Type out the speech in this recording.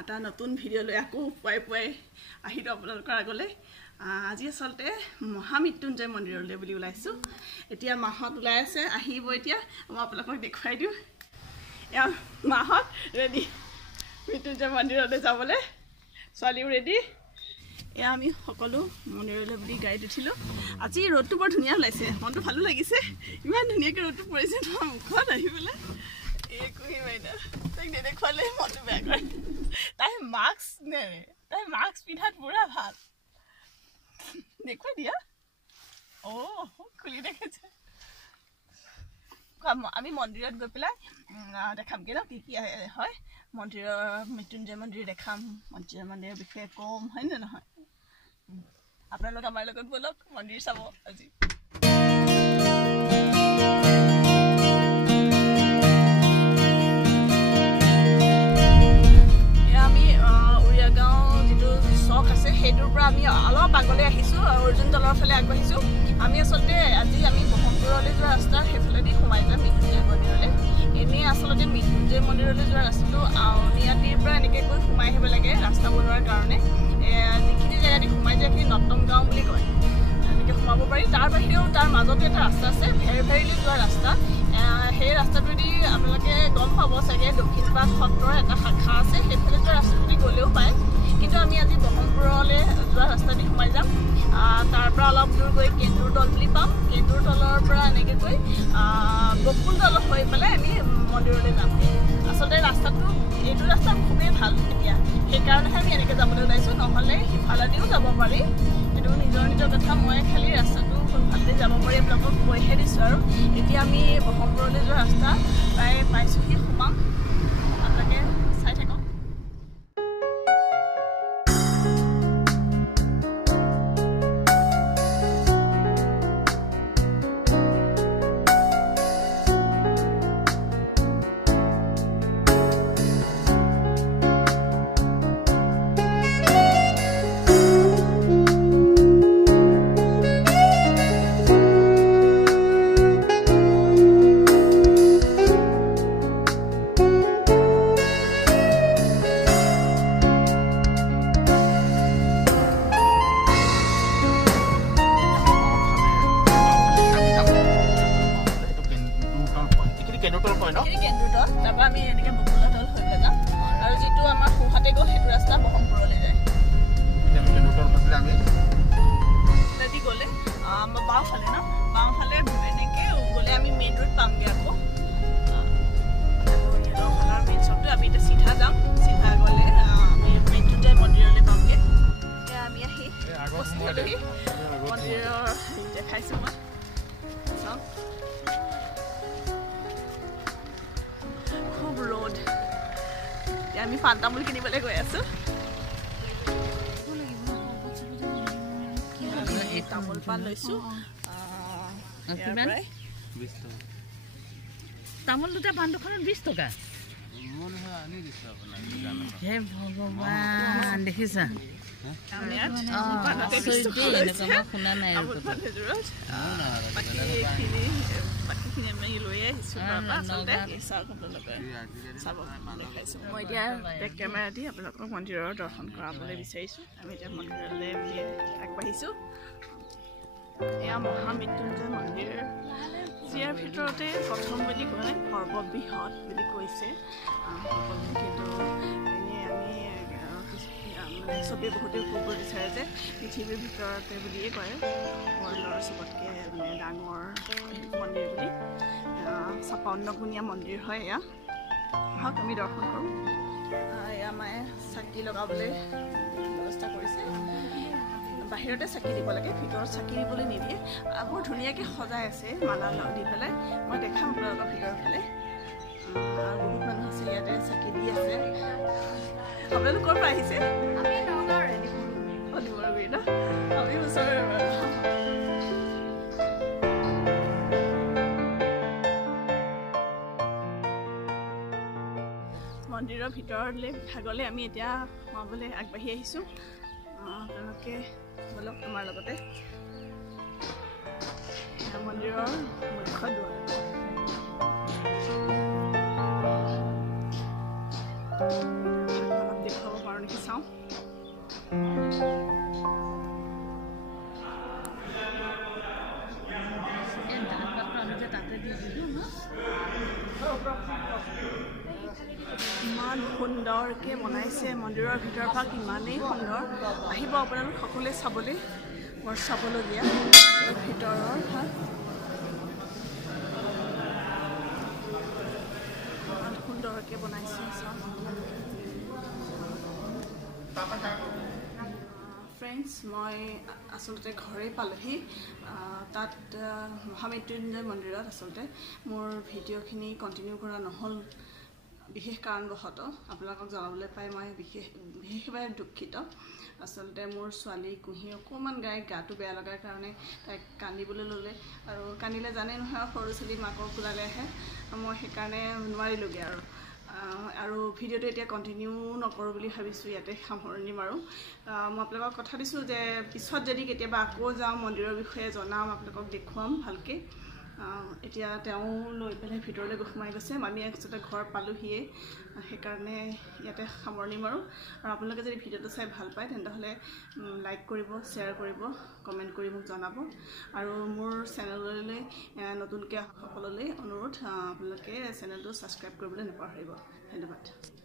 এটা নতুন ভিডিঅ' লৈ আকৌ পুৱাই আহিলোঁ আপোনালোকৰ আগলৈ আজি আচলতে মহামৃত্যুঞ্জয় মন্দিৰলৈ বুলি ওলাইছোঁ এতিয়া মাহত ওলাই আছে আহিব এতিয়া মই আপোনালোকক দেখুৱাই দিওঁ এয়া মাহত ৰেডি মৃত্যুঞ্জয় মন্দিৰলৈ যাবলৈ ছোৱালীও ৰেডি এয়া আমি সকলো মন্দিৰলৈ বুলি গাড়ীত উঠিলোঁ আজি ৰ'দটো বৰ ধুনীয়া ওলাইছে মনটো ভালো লাগিছে ইমান ধুনীয়াকৈ ৰ'দটো পৰিছে নহয় মুখত আহিবলৈ একোই বাইনা তাইক নেদেখুৱালে মনটো বেয়া কৰে তাই মাস্ক নেৰে তাই মাস্ক পিন্ধাত পুৰা ভাল দেখুৱাই দিয়া খুলি দেখিছে আমি মন্দিৰত গৈ পেলাই দেখামগৈ ন কি কি হয় মন্দিৰৰ মৃত্যুঞ্জয় মন্দিৰ দেখাম মৃত্যুঞ্জয় মন্দিৰৰ বিষয়ে কম হয়নে নহয় আপোনালোক আমাৰ লগত বলক মন্দিৰ চাব আজি সেইটোৰ পৰা আমি অলপ আগলৈ আহিছোঁ অৰ্জুন তলৰ ফালে আগবাঢ়িছোঁ আমি আচলতে আজি আমি ব্ৰহ্মপুৰলৈ যোৱা ৰাস্তাৰ সেইফালেদি সোমাই যাম মৃত্যুঞ্জয় মন্দিৰলৈ এনেই আচলতে মৃত্যুঞ্জয় মন্দিৰলৈ যোৱা ৰাস্তাটো আউনীআটীৰ পৰা এনেকৈ গৈ সোমাই আহিব লাগে ৰাস্তা বনোৱাৰ কাৰণে যিখিনি জেগাদি সোমাই যায় সেইখিনি নতম গাঁও বুলি কয় এনেকৈ সোমাব পাৰি তাৰ বাহিৰেও তাৰ মাজতো এটা ৰাস্তা আছে ভেৰভেৰিলৈ যোৱা ৰাস্তা সেই ৰাস্তাটোৱেদি আপোনালোকে গম পাব চাগে দক্ষিণপাট সত্ৰৰ এটা শাখা আছে সেইফালে যোৱা ৰাস্তাটোদি গ'লেও পায় কিন্তু আমি আজি ব্ৰহ্মপুৰলৈ যোৱা ৰাস্তাদি সোমাই যাম তাৰ পৰা অলপ দূৰ গৈ কেন্দুৰতল বুলি পাম কেন্দুৰতলৰ পৰা এনেকৈ গৈ বকুলতলত হৈ পেলাই আমি মন্দিৰলৈ যাম আচলতে ৰাস্তাটো এইটো ৰাস্তা খুবেই ভাল এতিয়া সেইকাৰণেহে আমি এনেকৈ যাবলৈ ওলাইছোঁ নহ'লে সিফালেদিও যাব পাৰি সেইটো নিজৰ নিজৰ কথা মই খালি ৰাস্তাটো ভালকৈ যাব পাৰি আপোনালোকক কৈহে দিছোঁ আৰু এতিয়া আমি ব্ৰহ্মপুৰলৈ যোৱা ৰাস্তা প্ৰায় পাইছোঁহি সোমাম আপোনালোকে চাই থাকক তাৰপৰা আমি এনেকৈ বকুলতল হৈ পেলাই যাম আৰু যিটো আমাৰ সোঁহাতে গ'ল সেইটো ৰাস্তা ব্ৰহ্মপুৰলৈ যায় দি গ'লে আমাৰ বাওঁফালে ন বাওঁফালে এনেকৈ গ'লে আমি মেইন ৰোড পামগৈ আকৌ ৰঙালাওৰ মেইন চবটো আমি এতিয়া চিধা যাম চিধা গ'লে আমি মৃত্যুঞ্জয় মন্দিৰলৈ পামগৈ এতিয়া আমি আহি মন্দিৰৰ দেখাইছোঁ মই চাওক খুব ৰ'দ এতিয়া আমি পাণ তামোল কিনিবলৈ গৈ আছোঁ তামোল পাণ লৈছোঁ তামোল দুটা পাণ দুখনত 20 টকা হে ভগৱান দেখিছা শুনা নাই লৈ আহিছোঁ মই এতিয়া বেক কেমেৰা দি আপোনালোকক মন্দিৰৰ দৰ্শন কৰাবলৈ বিচাৰিছোঁ আমি এতিয়া মন্দিৰলৈ আগবাঢ়িছোঁ এয়া মহামৃত্যুঞ্জয় মন্দিৰ ইয়াৰ ভিতৰতে প্ৰথম বুলি কয় সৰ্ববৃহৎ বুলি কৈছে কিন্তু এনেই আমি চবেই বহুতেই ক'ব বিচাৰে যে পৃথিৱীৰ ভিতৰতে বুলিয়ে কয় ৱৰ্ল্ডৰ চবতকৈ মানে ডাঙৰ মন্দিৰ বুলি 56 মন্দিৰ হয় এয়া আহক আমি দৰ্শন কৰোঁ এয়া মায়ে চাকি লগাবলৈ ব্যৱস্থা কৰিছে বাহিৰতে চাকি দিব লাগে ভিতৰত চাকি দিবলৈ নিদিয়ে বৰ ধুনীয়াকৈ সজাই আছে মালা দি পেলাই মই দেখাম আপোনালোকৰ ভিতৰৰ ফালে আৰু বহুত মানুহ আছে ইয়াতে চাকি দি আছে আপোনালোক ক'ৰ পৰা আহিছে আমি নগাঁৱৰে ডিব্ৰুগড় ন আমি ওচৰৰে মন্দিৰৰ ভিতৰলৈ ভাগলৈ আমি এতিয়া সোমাবলৈ আগবাঢ়ি আহিছোঁ আপোনালোকে বলক আমাৰ লগতে মন্দিৰৰ মুখ্য দুৱাৰ দেখুৱাব ইমান সুন্দৰকৈ বনাইছে মন্দিৰৰ ভিতৰভাগ ইমানেই সুন্দৰ আহিব আপোনালোক সকলোৱে চাবলৈ বৰ চাবলগীয়া ভিতৰৰ ভাগ ইমান সুন্দৰকৈ বনাইছে ফ্ৰেণ্ডছ মই আচলতে ঘৰে পালোহি তাত মহামৃত্যুঞ্জয় মন্দিৰত আচলতে মোৰ ভিডিঅ'খিনি কণ্টিনিউ কৰা নহ'ল বিশেষ কাৰণবশতঃ আপোনালোকক জনাবলৈ পাই মই বিশেষভাৱে দুখিত আচলতে মোৰ ছোৱালী কুঁহি অকণমান গাটো বেয়া লগাৰ কাৰণে তাইক কান্দিবলৈ ল'লে আৰু কান্দিলে জানে নহয় সৰু ছোৱালী মাকৰ কোলালে আহে মই সেইকাৰণে নোৱাৰিলোগৈ আৰু ভিডিঅ'টো এতিয়া কণ্টিনিউ নকৰোঁ বুলি ভাবিছোঁ ইয়াতে সামৰণি মাৰোঁ মই আপোনালোকক কথা দিছোঁ যে পিছত যদি কেতিয়াবা আকৌ যাওঁ মন্দিৰৰ বিষয়ে জনাম আপোনালোকক দেখুৱাম ভালকৈ এতিয়া তেওঁ লৈ পেলাই ভিতৰলৈ সোমাই গৈছে আমি আচলতে ঘৰ পালোহিয়ে সেইকাৰণে ইয়াতে সামৰণি মাৰোঁ আৰু আপোনালোকে যদি ভিডিঅ'টো চাই ভাল পায় তেন্তে লাইক কৰিব শ্বেয়াৰ কৰিব কমেণ্ট কৰি মোক জনাব আৰু মোৰ চেনেললৈ নতুনকৈ সকলোলৈ অনুৰোধ আপোনালোকে চেনেলটো ছাবস্ক্ৰাইব কৰিবলৈ নাপাহৰিব ধন্যবাদ